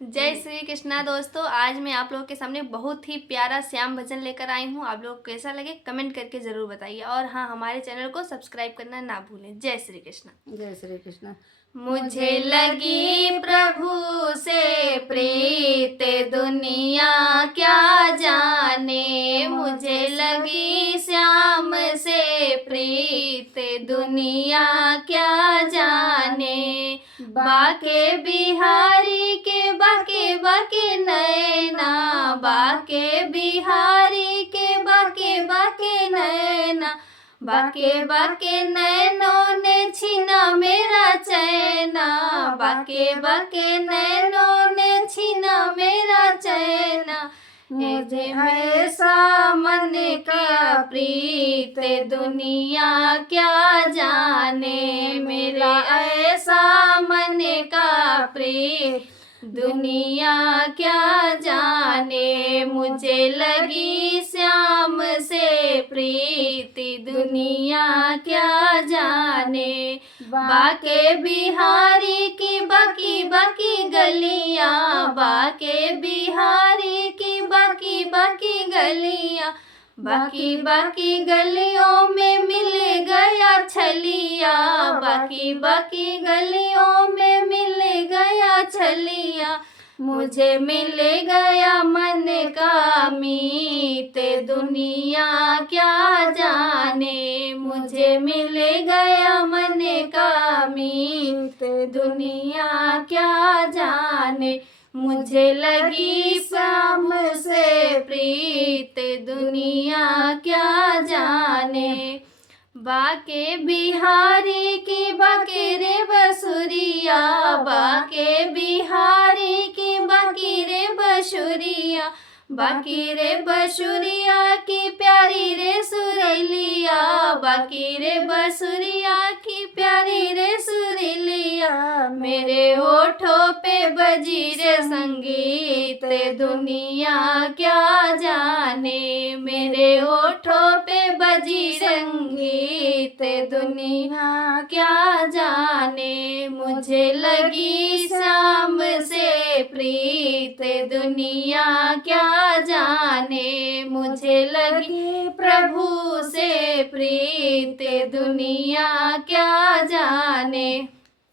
जय श्री कृष्णा दोस्तों। आज मैं आप लोगों के सामने बहुत ही प्यारा श्याम भजन लेकर आई हूँ। आप लोग को कैसा लगे कमेंट करके ज़रूर बताइए, और हाँ, हमारे चैनल को सब्सक्राइब करना ना भूलें। जय श्री कृष्णा। जय श्री कृष्ण। मुझे लगी प्रभु से प्रीत दुनिया क्या जाने, मुझे लगी श्याम से प्रीत दुनिया क्या जाने। बाके बिहारी के बाके बाके नैना, बाके बिहारी के बाके बाके नैना, बाके बाके नैनों ने छीना मेरा चैना, बाके बाके नैनों ने छीना मेरा चैना। मुझे ऐसा मन का प्रीत दुनिया क्या जाने, मेरा ऐसा मन का प्रीत दुनिया क्या जाने। मुझे लगी श्याम से प्रीति दुनिया क्या जाने। बाके बिहारी की बाकी बाकी गलियां, बाके बिहारी की बाकी बाकी गलियां, बाकी बाकी गलियों में मिल गया छलिया, बाकी बाकी गलियों में मिल गया छलिया। मुझे मिल गया मन का मीत दुनिया क्या जाने, मुझे मिल गया मन का मीत दुनिया क्या जाने। मुझे लगी श्याम से प्रीत दुनिया क्या जाने। बाके बिहारी की बाके रे बसुरिया, बाके बिहारी की बाकी रे बसुरिया, बाकी रे बसुरिया की प्यारी रे सुरीलिया, बाकी रे बसुरिया की प्यारी रे सुरीलिया। मेरे होठों पे बजी रे संगीत दुनिया क्या जाने, मेरे होठों पे बजी संगीत दुनिया क्या जाने। मुझे लगी श्याम से प्रीत दुनिया क्या जाने, मुझे लगी प्रभु से प्रीत दुनिया क्या जाने।